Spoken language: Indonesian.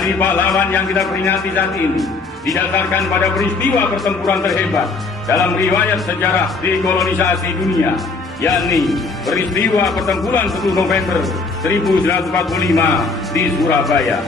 Hari pahlawan yang kita peringati saat ini didasarkan pada peristiwa pertempuran terhebat dalam riwayat sejarah dekolonisasi dunia, yakni peristiwa pertempuran 10 November 1945 di Surabaya.